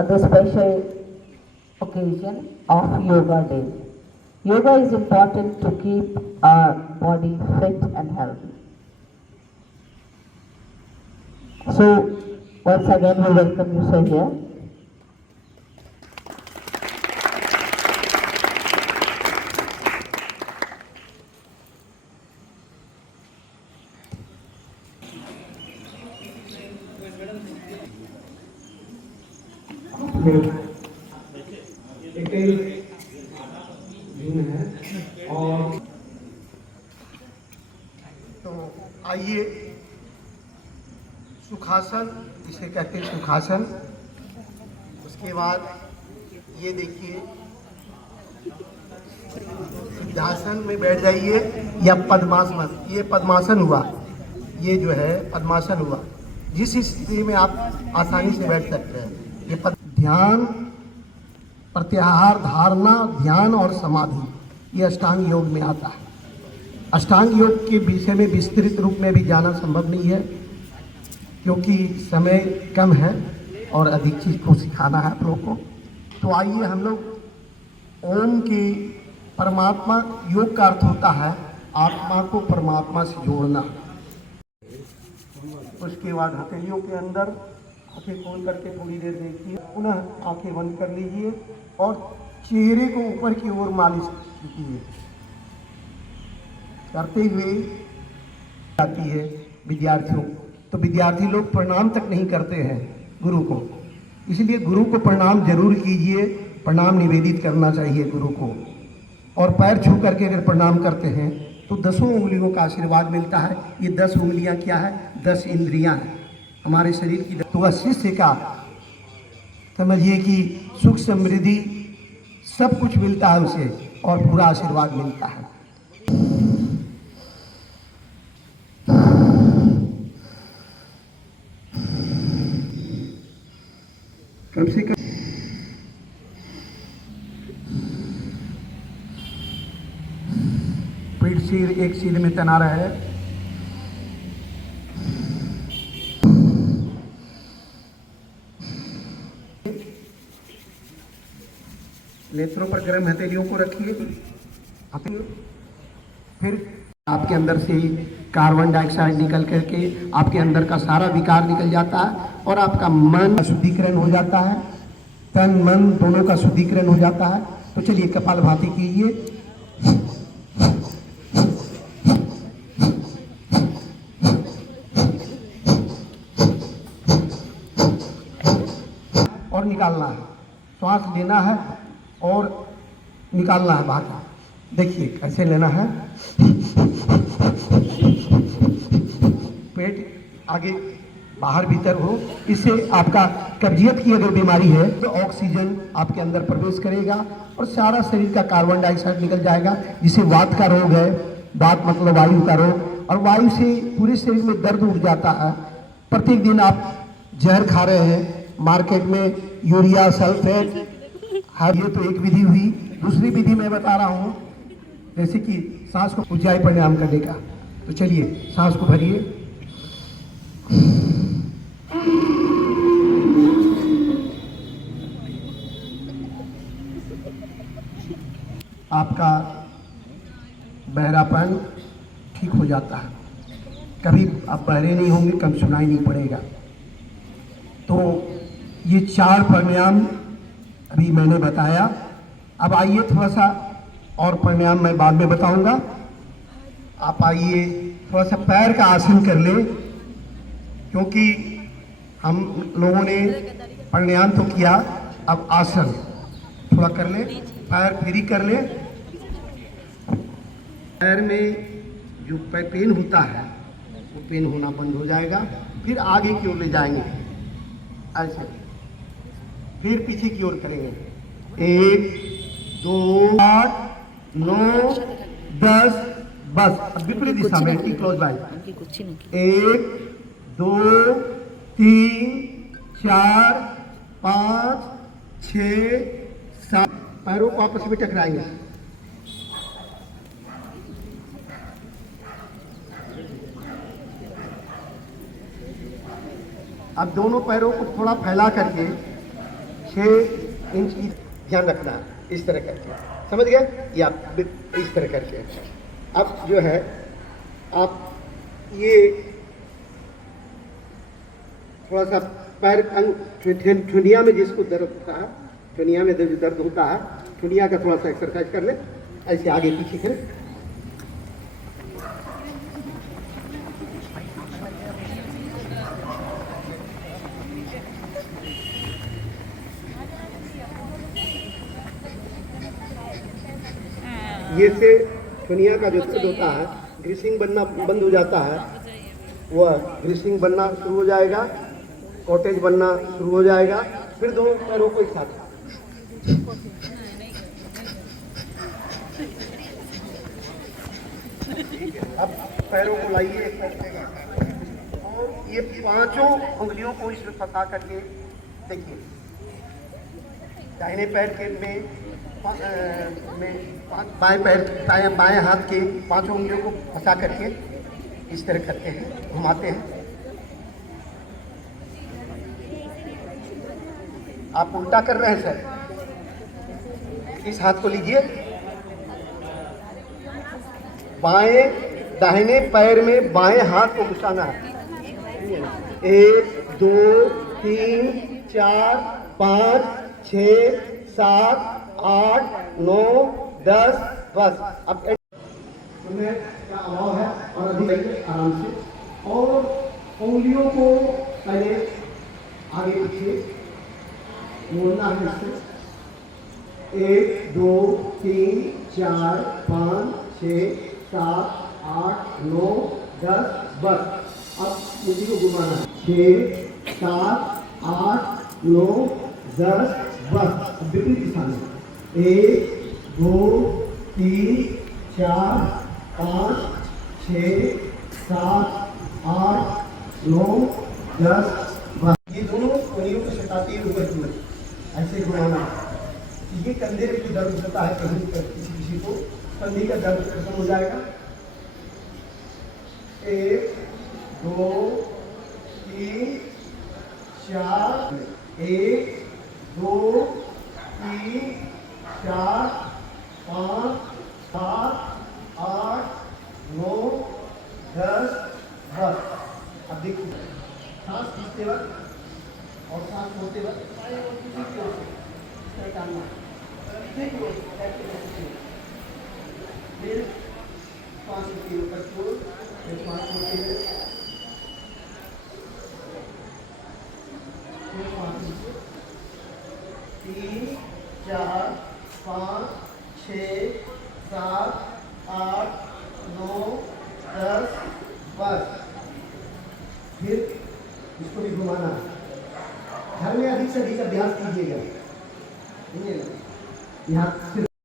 on the special occasion of Yoga Day. Yoga is important to keep our body fit and healthy. So, once again, we welcome you, sir, here. तो आइए सुखासन, जिसे कहते हैं सुखासन। उसके बाद ये देखिए सिद्धासन में बैठ जाइए या पद्मासन। ये पद्मासन हुआ, ये जो है पद्मासन हुआ। जिस स्थिति में आप आसानी से बैठ सकते हैं। ये ध्यान, प्रत्याहार, धारणा, ध्यान और समाधि, ये अष्टांग योग में आता है। अष्टांग योग के विषय में विस्तृत रूप में भी जाना संभव नहीं है, क्योंकि समय कम है और अधिक चीज़ को सिखाना है आप लोग को। तो आइए हम लोग ओम की, परमात्मा, योग का अर्थ होता है आत्मा को परमात्मा से जोड़ना। उसके बाद हथेलियों के अंदर आंखें खोल करके थोड़ी देर देखिए, पुनः आंखें बंद कर लीजिए और चेहरे को ऊपर की ओर मालिश कीजिए। करते हुए आती है विद्यार्थियों, तो विद्यार्थी लोग प्रणाम तक नहीं करते हैं गुरु को, इसलिए गुरु को प्रणाम जरूर कीजिए। प्रणाम निवेदित करना चाहिए गुरु को। और पैर छू करके अगर प्रणाम करते हैं तो 10 उंगलियों का आशीर्वाद मिलता है। ये 10 उंगलियां क्या है? 10 इंद्रियां हैं हमारे शरीर की। तो शिष्य का समझिए कि सुख समृद्धि सब कुछ मिलता है उसे, और पूरा आशीर्वाद मिलता है। कम से कम पीठ सिर एक सीध में तना रहे। नेत्रों पर गर्म हथेलियों को रखिए। फिर आपके अंदर से कार्बन डाइऑक्साइड निकल करके आपके अंदर का सारा विकार निकल जाता है और आपका मन शुद्धिकरण हो जाता है। तन मन दोनों का शुद्धिकरण हो जाता है। तो चलिए कपालभाति कीजिए। और निकालना है, श्वास लेना है और निकालना है बाहर। देखिए कैसे लेना है। पेट आगे बाहर भीतर हो। इससे आपका कब्जियत की अगर बीमारी है तो ऑक्सीजन आपके अंदर प्रवेश करेगा और सारा शरीर का कार्बन डाइऑक्साइड निकल जाएगा। जिसे वात का रोग है, वात मतलब वायु का रोग, और वायु से पूरे शरीर में दर्द उठ जाता है। प्रत्येक दिन आप जहर खा रहे हैं मार्केट में, यूरिया, सल्फेट। हाँ, ये तो एक विधि हुई। दूसरी विधि मैं बता रहा हूँ, जैसे कि सांस को ऊंचाई प्राणायाम करने का। तो चलिए सांस को भरिए। आपका बहरापन ठीक हो जाता है। कभी आप बहरे नहीं होंगे, कम सुनाई नहीं पड़ेगा। तो ये 4 प्राणायाम अभी मैंने बताया। अब आइए थोड़ा सा और प्राणायाम मैं बाद में बताऊंगा। आप आइए थोड़ा सा पैर का आसन कर ले, क्योंकि हम लोगों ने प्राणायाम तो किया, अब आसन थोड़ा कर ले। पैर फ्री कर ले। पैर में जो पेन होता है वो पेन होना बंद हो जाएगा। फिर आगे की ओर ले जाएंगे ऐसे, फिर पीछे की ओर करेंगे। 1 2 8 9 10 बस। अब विपरीत दिशा में क्लोज बाय। 1 2 3 4 5 6 7। पैरों को आपस में टकराएंगे। अब दोनों पैरों को थोड़ा फैला करके 6 इंच की ध्यान रखना है, इस तरह करके, समझ गए? या इस तरह करके। अब जो है आप ये थोड़ा सा पैर ठुनिया में जिसको दर्द होता है, ठुनिया में दर्द होता है, ठुनिया का थोड़ा सा एक्सरसाइज कर ले, ऐसे आगे पीछे करें। ये से ठुनिया का जो दर्द होता है, ग्रीसिंग बनना बंद हो जाता है, वह ग्रीसिंग बनना शुरू हो जाएगा, कॉटेज बनना शुरू हो जाएगा। फिर दोनों पैरों को एक साथ, अब पैरों को लाइए एक पैर और ये 5 उंगलियों को इसमें फंसा करके देखिए, दाहिने पैर के बाएं पैर बाएं हाथ के 5 उंगलियों को फंसा करके इस तरह करते हैं, घुमाते हैं। आप उल्टा कर रहे हैं सर, इस हाथ को लीजिए, दाहिने पैर में बाएं हाथ को घुसाना है। 1 2 3 4 5 6 7 8 9 10 बस। अब तुम्हें क्या अभाव है और अधिक आराम से, और उंगलियों को पहले आगे पीछे मोड़ना है इससे। 1 2 3 4 5 6 7 8 9 10 बस। अब मुझे को घुमाना है, 6 7 8 9 10 बस। विपरीत दिशा में 1 2 3 4 5 6 7 8 9 10 बस। ये दोनों उंगलियों को सटाते हुए ऊपर की ओर ऐसे घुमाना। ये कंधे में जो दर्द होता है कहीं किसी को, कंधे का दर्द खत्म हो जाएगा। 1 2 3 4 1 2 3 4 5 7 8 9 10 बस। अब देखिए, सांस खींचते वक्त और सांस छोड़ते वक्त टालना, फिर 5 के ऊपर छोड़, फिर 5 छोड़ते हुए, फिर 5 नीचे, 3 4 5 6 7 8 9 10 बस। फिर इसको भी घुमाना है। घर में अधिक से अधिक अभ्यास कीजिएगा, यहाँ